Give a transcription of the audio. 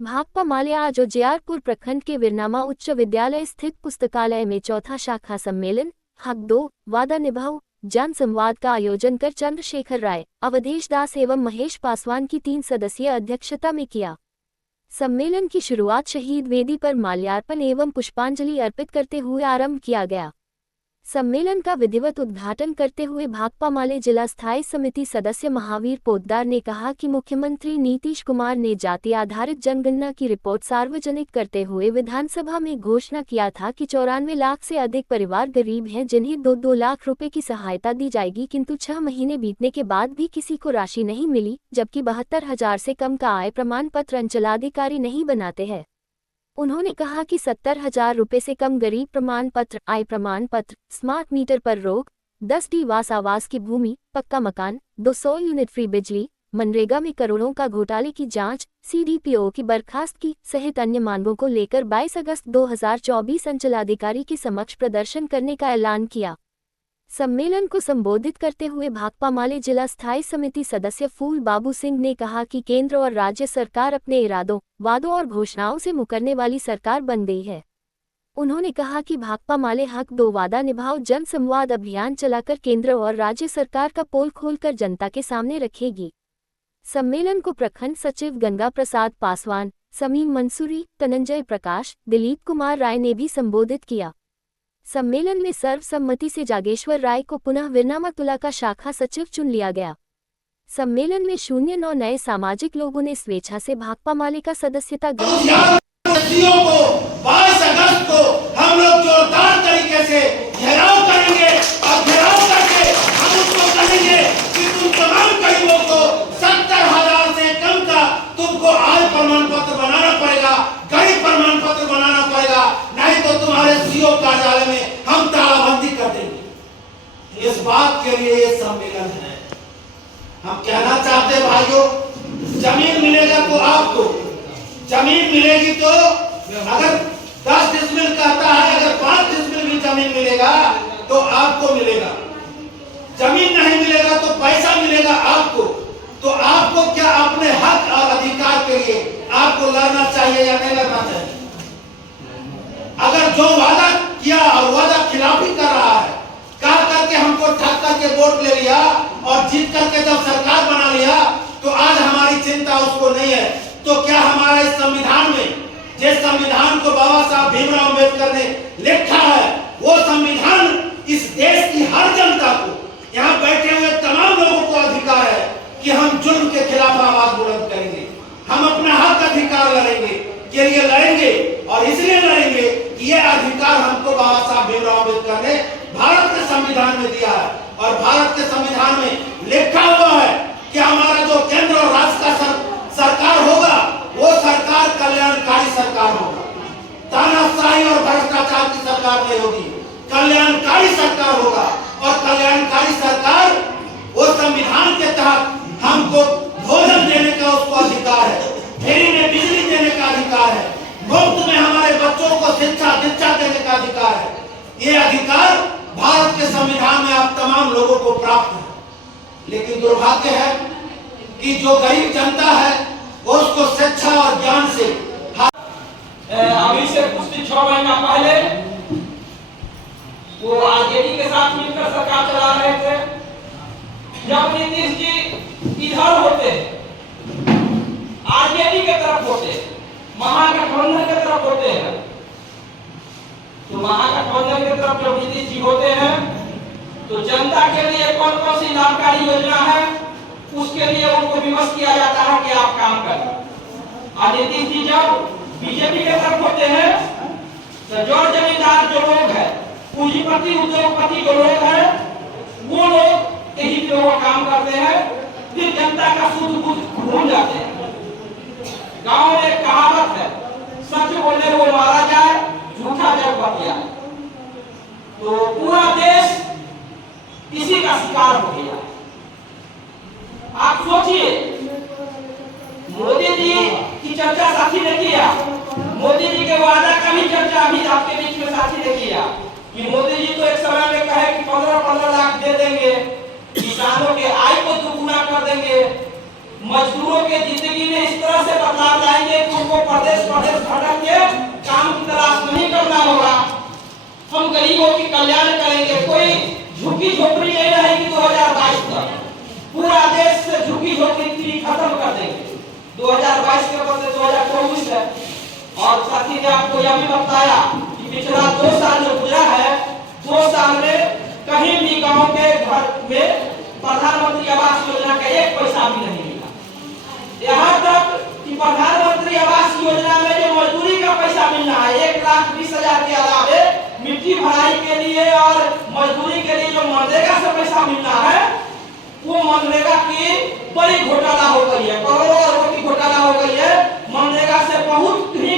भाकपा माले आज उजियारपुर प्रखंड के वीरनामा उच्च विद्यालय स्थित पुस्तकालय में चौथा शाखा सम्मेलन हक दो वादा निभाओ जन संवाद का आयोजन कर चंद्रशेखर राय, अवधेश दास एवं महेश पासवान की 3 सदस्यीय अध्यक्षता में किया। सम्मेलन की शुरुआत शहीद वेदी पर माल्यार्पण एवं पुष्पांजलि अर्पित करते हुए आरंभ किया गया। सम्मेलन का विधिवत उद्घाटन करते हुए भाकपा माले जिला स्थायी समिति सदस्य महावीर पोद्दार ने कहा कि मुख्यमंत्री नीतीश कुमार ने जाति आधारित जनगणना की रिपोर्ट सार्वजनिक करते हुए विधानसभा में घोषणा किया था कि 94 लाख से अधिक परिवार गरीब हैं जिन्हें 2-2 लाख रुपए की सहायता दी जाएगी, किंतु 6 महीने बीतने के बाद भी किसी को राशि नहीं मिली, जबकि 72,000 से कम का आय प्रमाण पत्र अंचलाधिकारी नहीं बनाते हैं। उन्होंने कहा कि 70,000 रुपए से कम गरीब प्रमाण पत्र, आय प्रमाण पत्र, स्मार्ट मीटर पर रोक, 10D वास आवास की भूमि, पक्का मकान, 200 यूनिट फ्री बिजली, मनरेगा में करोड़ों का घोटाले की जांच, CDPO की बर्खास्तगी सहित अन्य मांगों को लेकर 22 अगस्त 2024 अंचलाधिकारी के समक्ष प्रदर्शन करने का ऐलान किया। सम्मेलन को संबोधित करते हुए भाकपा माले जिला स्थायी समिति सदस्य फूल बाबू सिंह ने कहा कि केंद्र और राज्य सरकार अपने इरादों, वादों और घोषणाओं से मुकरने वाली सरकार बन गई है। उन्होंने कहा कि भाकपा माले हक दो वादा निभाओ जन संवाद अभियान चलाकर केंद्र और राज्य सरकार का पोल खोलकर जनता के सामने रखेगी। सम्मेलन को प्रखंड सचिव गंगा प्रसाद पासवान, समीम मंसूरी, धनंजय प्रकाश, दिलीप कुमार राय ने भी संबोधित किया। सम्मेलन में सर्वसम्मति से जागेश्वर राय को पुनः वीरनामा तुला का शाखा सचिव चुन लिया गया। सम्मेलन में 09 नए सामाजिक लोगों ने स्वेच्छा से भाकपा माले का सदस्यता ग्रहण किया। 22 अगस्त को हम लोग जोरदार तरीके से घेराव करेंगे और घेराव करके हम उसको कहेंगे कि तुम तमाम गरीबों को 70,000 से कम का तुमको आय प्रमाण पत्र बनाना पड़ेगा, गरीब प्रमाण पत्र बनाना पड़ेगा, नहीं तो तुम्हारे सीओ कार्यालय में हम तालाबंदी कर देंगे। इस बात के लिए ये सम्मेलन है। हम कहना चाहते हैं भाइयों, जमीन मिलेगा तो आपको, जमीन मिलेगी तो अगर 10 डिसमिल कहता है, अगर 5 डिसमिल भी जमीन मिलेगा तो आपको मिलेगा। जमीन नहीं मिलेगा तो पैसा मिलेगा आपको। तो आपको क्या अपने हक और अधिकार के लिए आपको लड़ना चाहिए या नहीं लड़ना चाहिए? अगर जो वादा किया और वादा खिलाफी कर रहा है, कह करके हमको ठग करके वोट ले लिया और जीत करके जब सरकार बना लिया तो आज हमारी चिंता उसको नहीं है। तो क्या हमारा इस संविधान में, जिस संविधान को बाबा साहब भीमराव अम्बेडकर ने लिखा है, वो संविधान इस देश की हर जनता को, यहाँ बैठे हुए तमाम लोगों को अधिकार है कि हम जुल्म के खिलाफ आवाज बुलंद करेंगे, हम अपना हक अधिकार लड़ेंगे, के लिए लड़ेंगे और इसलिए लड़ेंगे कि ये अधिकार हमको बाबा साहब भीमराव अम्बेडकर ने भारत के संविधान में दिया है। और भारत के संविधान में लिखा हुआ है कि हमारा जो केंद्र और राज्य का सरकार होगा वो सरकार कल्याणकारी सरकार होगा, तानाशाही और भ्रष्टाचार की सरकार नहीं होगी, कल्याणकारी सरकार होगा। और कल्याणकारी सरकार वो संविधान के तहत हमको भोजन देने का उसको अधिकार है, फ्री में बिजली देने का अधिकार है, मुफ्त में हमारे बच्चों को शिक्षा देने का अधिकार है। ये अधिकार भारत के संविधान में आप तमाम लोगों को प्राप्त है। लेकिन दुर्भाग्य है कि जो गरीब जनता है वो उसको शिक्षा और ज्ञान से अभी से कुछ 6 महीना पहले वो आरजेडी के साथ मिलकर सरकार चला रहे थे। जब नीतीश जी इधर होते, आरजेडी के तरफ होते, महागठबंधन के तरफ होते हैं, तो महागठबंधन के तरफ जब नीतीश जी होते हैं तो जनता के लिए कौन कौन सी लाभकारी योजना है उसके लिए उनको विमर्श किया जाता है कि आप काम करें। और नीतीश जी जब बीजेपी के तरफ होते हैं तो जो जमींदार जो लोग हैं, पूंजीपति उद्योगपति जो लोग हैं, वो लोग यही पे वो काम करते हैं, फिर जनता का सुध बुध भूल जाते हैं। गांव में एक कहावत है, सच बोलने को मारा जाए, झूठा जग बतिया। तो पूरा देश इसी का शिकार हो गया। आप सोचिए, मोदी जी की चर्चा साथी ने किया, मोदी जी के वादा का भी चर्चा अभी आपके बीच में साथी ने किया कि मोदी जी तो एक समय में कहे कि 15-15 लाख दे देंगे, किसानों के आय को दुगुना कर देंगे, मजदूरों के जिंदगी में इस तरह से बदलाव लाएंगे कि उनको प्रदेश प्रदेश भटक के काम की तलाश नहीं करना होगा। हम गरीबों की कल्याण करेंगे, कोई झुकी झोपड़ी नहीं रहेगी 2022 तक। पूरा देश से झुकी झोपड़ी खत्म कर देंगे। 2022 के बदले 2024 है। और साथी ने आपको यह भी बताया कि पिछला 2 साल जो गुजरा है, 2 साल में कहीं भी गांव के घर में प्रधानमंत्री आवास योजना का 1 पैसा भी नहीं मिला। यहाँ तक कि प्रधानमंत्री आवास योजना में जो मजदूरी का पैसा मिलना है 1,20,000 के अलावे मिट्टी भराई के लिए और मजदूरी के लिए जो मनरेगा से पैसा मिलना है, वो मनरेगा की बड़ी घोटाला हो गई है, करोड़ों रुपए की घोटाला हो गई है। मनरेगा से बहुत ही